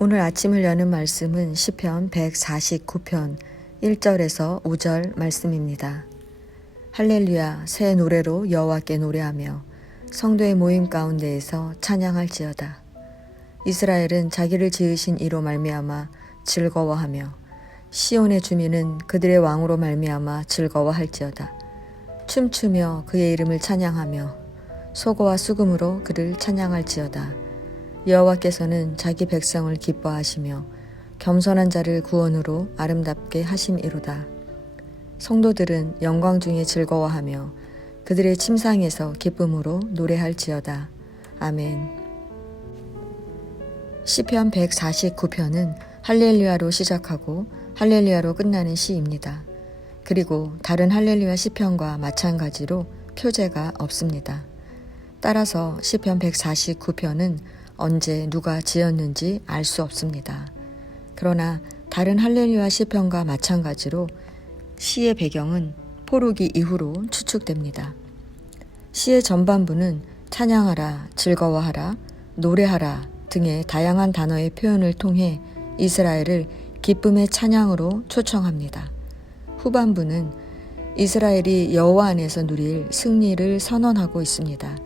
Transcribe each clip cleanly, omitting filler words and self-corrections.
오늘 아침을 여는 말씀은 시편 149편 1절에서 5절 말씀입니다. 할렐루야, 새 노래로 여호와께 노래하며 성도의 모임 가운데에서 찬양할지어다. 이스라엘은 자기를 지으신 이로 말미암아 즐거워하며 시온의 주민은 그들의 왕으로 말미암아 즐거워할지어다. 춤추며 그의 이름을 찬양하며 소고와 수금으로 그를 찬양할지어다. 여호와께서는 자기 백성을 기뻐하시며 겸손한 자를 구원으로 아름답게 하심이로다. 성도들은 영광 중에 즐거워하며 그들의 침상에서 기쁨으로 노래할지어다. 아멘. 시편 149편은 할렐루야로 시작하고 할렐루야로 끝나는 시입니다. 그리고 다른 할렐루야 시편과 마찬가지로 표제가 없습니다. 따라서 시편 149편은 언제 누가 지었는지 알 수 없습니다. 그러나 다른 할렐루야 시편과 마찬가지로 시의 배경은 포로기 이후로 추측됩니다. 시의 전반부는 찬양하라, 즐거워하라, 노래하라 등의 다양한 단어의 표현을 통해 이스라엘을 기쁨의 찬양으로 초청합니다. 후반부는 이스라엘이 여호와 안에서 누릴 승리를 선언하고 있습니다.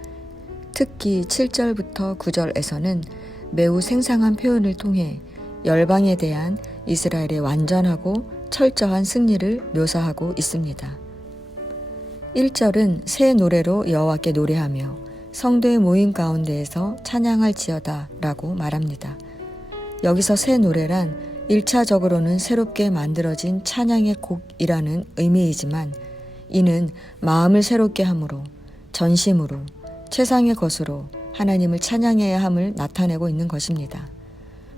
특히 7절부터 9절에서는 매우 생생한 표현을 통해 열방에 대한 이스라엘의 완전하고 철저한 승리를 묘사하고 있습니다. 1절은 새 노래로 여호와께 노래하며 성도의 모임 가운데에서 찬양할지어다 라고 말합니다. 여기서 새 노래란 1차적으로는 새롭게 만들어진 찬양의 곡이라는 의미이지만 이는 마음을 새롭게 함으로 전심으로 최상의 것으로 하나님을 찬양해야 함을 나타내고 있는 것입니다.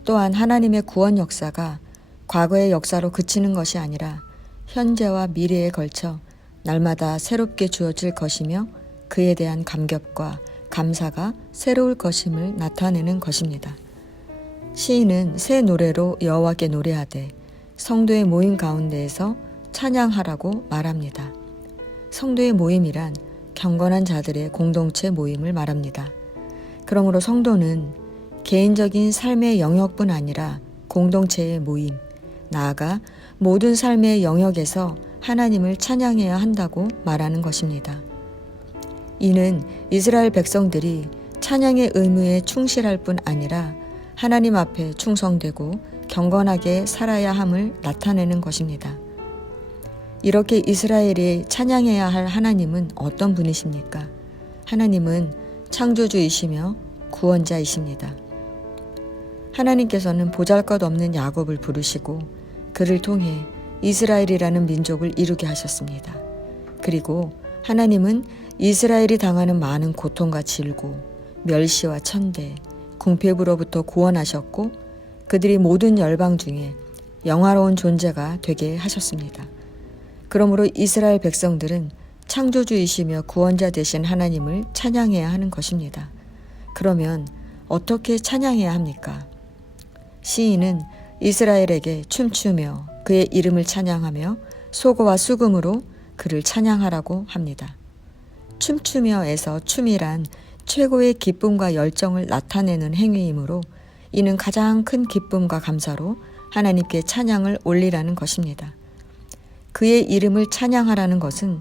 또한 하나님의 구원 역사가 과거의 역사로 그치는 것이 아니라 현재와 미래에 걸쳐 날마다 새롭게 주어질 것이며 그에 대한 감격과 감사가 새로울 것임을 나타내는 것입니다. 시인은 새 노래로 여호와께 노래하되 성도의 모임 가운데에서 찬양하라고 말합니다. 성도의 모임이란 경건한 자들의 공동체 모임을 말합니다. 그러므로 성도는 개인적인 삶의 영역뿐 아니라 공동체의 모임, 나아가 모든 삶의 영역에서 하나님을 찬양해야 한다고 말하는 것입니다. 이는 이스라엘 백성들이 찬양의 의무에 충실할 뿐 아니라 하나님 앞에 충성되고 경건하게 살아야 함을 나타내는 것입니다. 이렇게 이스라엘이 찬양해야 할 하나님은 어떤 분이십니까? 하나님은 창조주이시며 구원자이십니다. 하나님께서는 보잘것없는 야곱을 부르시고 그를 통해 이스라엘이라는 민족을 이루게 하셨습니다. 그리고 하나님은 이스라엘이 당하는 많은 고통과 질고 멸시와 천대, 궁핍으로부터 구원하셨고 그들이 모든 열방 중에 영화로운 존재가 되게 하셨습니다. 그러므로 이스라엘 백성들은 창조주이시며 구원자 되신 하나님을 찬양해야 하는 것입니다. 그러면 어떻게 찬양해야 합니까? 시인은 이스라엘에게 춤추며 그의 이름을 찬양하며 소고와 수금으로 그를 찬양하라고 합니다. 춤추며에서 춤이란 최고의 기쁨과 열정을 나타내는 행위이므로 이는 가장 큰 기쁨과 감사로 하나님께 찬양을 올리라는 것입니다. 그의 이름을 찬양하라는 것은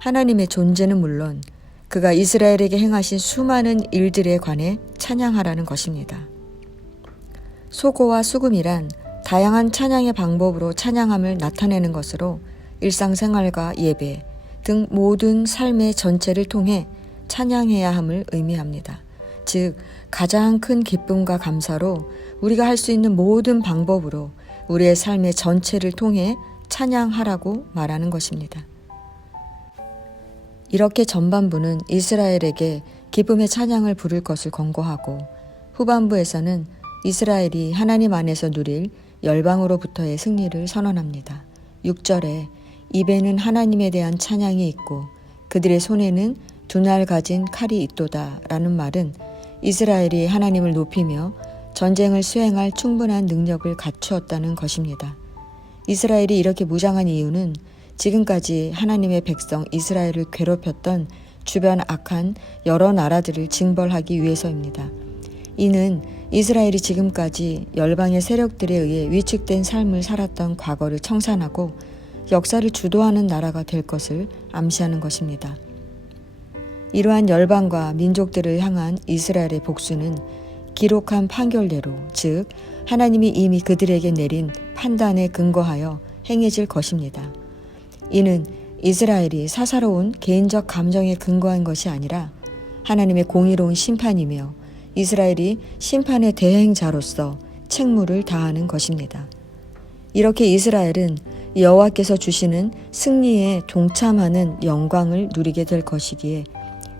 하나님의 존재는 물론 그가 이스라엘에게 행하신 수많은 일들에 관해 찬양하라는 것입니다. 소고와 수금이란 다양한 찬양의 방법으로 찬양함을 나타내는 것으로 일상생활과 예배 등 모든 삶의 전체를 통해 찬양해야 함을 의미합니다. 즉, 가장 큰 기쁨과 감사로 우리가 할 수 있는 모든 방법으로 우리의 삶의 전체를 통해 찬양하라고 말하는 것입니다. 이렇게 전반부는 이스라엘에게 기쁨의 찬양을 부를 것을 권고하고 후반부에서는 이스라엘이 하나님 안에서 누릴 열방으로부터의 승리를 선언합니다. 6절에 입에는 하나님에 대한 찬양이 있고 그들의 손에는 두 날 가진 칼이 있도다 라는 말은 이스라엘이 하나님을 높이며 전쟁을 수행할 충분한 능력을 갖추었다는 것입니다. 이스라엘이 이렇게 무장한 이유는 지금까지 하나님의 백성 이스라엘을 괴롭혔던 주변 악한 여러 나라들을 징벌하기 위해서입니다. 이는 이스라엘이 지금까지 열방의 세력들에 의해 위축된 삶을 살았던 과거를 청산하고 역사를 주도하는 나라가 될 것을 암시하는 것입니다. 이러한 열방과 민족들을 향한 이스라엘의 복수는 기록한 판결대로, 즉 하나님이 이미 그들에게 내린 판단에 근거하여 행해질 것입니다. 이는 이스라엘이 사사로운 개인적 감정에 근거한 것이 아니라 하나님의 공의로운 심판이며 이스라엘이 심판의 대행자로서 책무를 다하는 것입니다. 이렇게 이스라엘은 여호와께서 주시는 승리에 동참하는 영광을 누리게 될 것이기에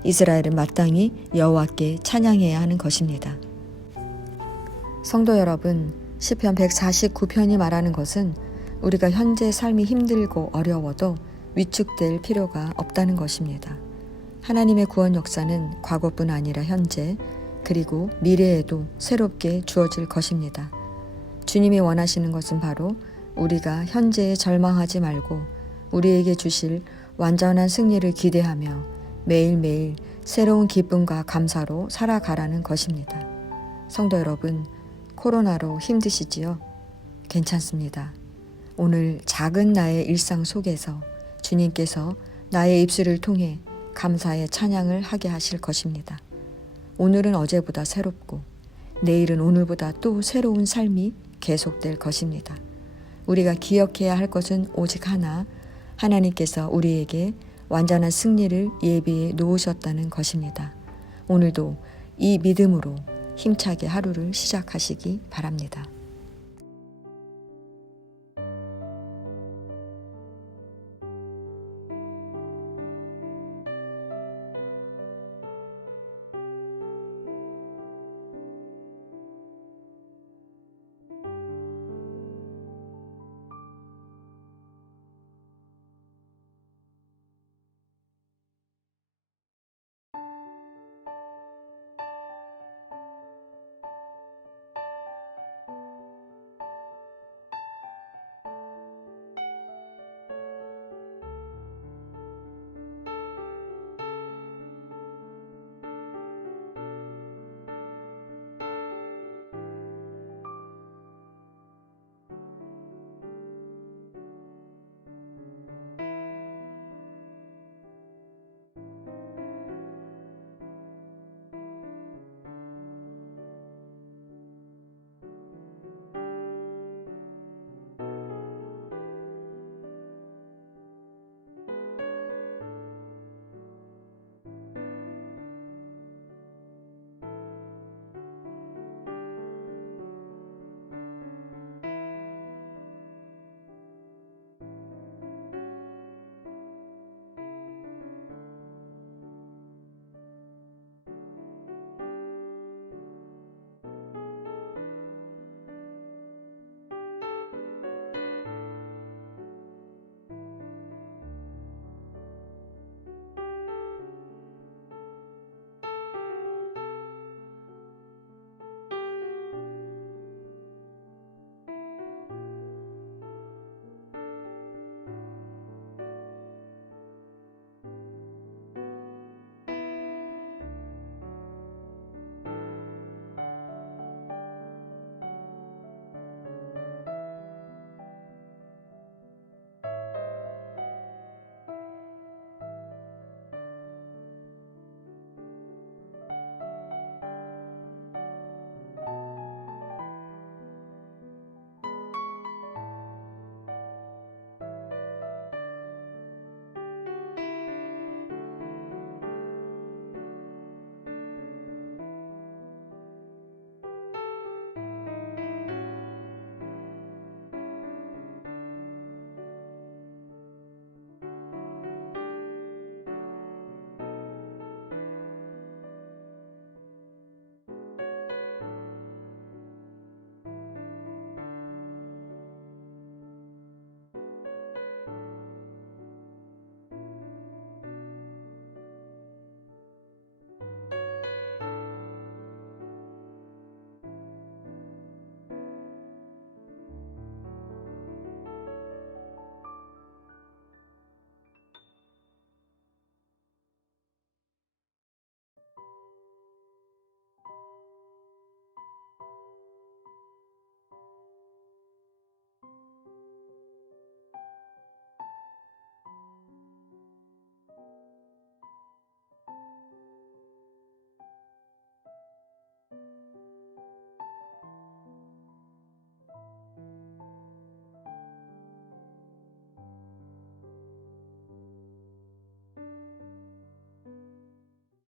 이스라엘은 마땅히 여호와께 찬양해야 하는 것입니다. 성도 여러분, 시편 149편이 말하는 것은 우리가 현재 삶이 힘들고 어려워도 위축될 필요가 없다는 것입니다. 하나님의 구원 역사는 과거뿐 아니라 현재 그리고 미래에도 새롭게 주어질 것입니다. 주님이 원하시는 것은 바로 우리가 현재에 절망하지 말고 우리에게 주실 완전한 승리를 기대하며 매일매일 새로운 기쁨과 감사로 살아가라는 것입니다. 성도 여러분, 코로나로 힘드시지요? 괜찮습니다. 오늘 작은 나의 일상 속에서 주님께서 나의 입술을 통해 감사의 찬양을 하게 하실 것입니다. 오늘은 어제보다 새롭고 내일은 오늘보다 또 새로운 삶이 계속될 것입니다. 우리가 기억해야 할 것은 오직 하나, 하나님께서 우리에게 완전한 승리를 예비해 놓으셨다는 것입니다. 오늘도 이 믿음으로 힘차게 하루를 시작하시기 바랍니다.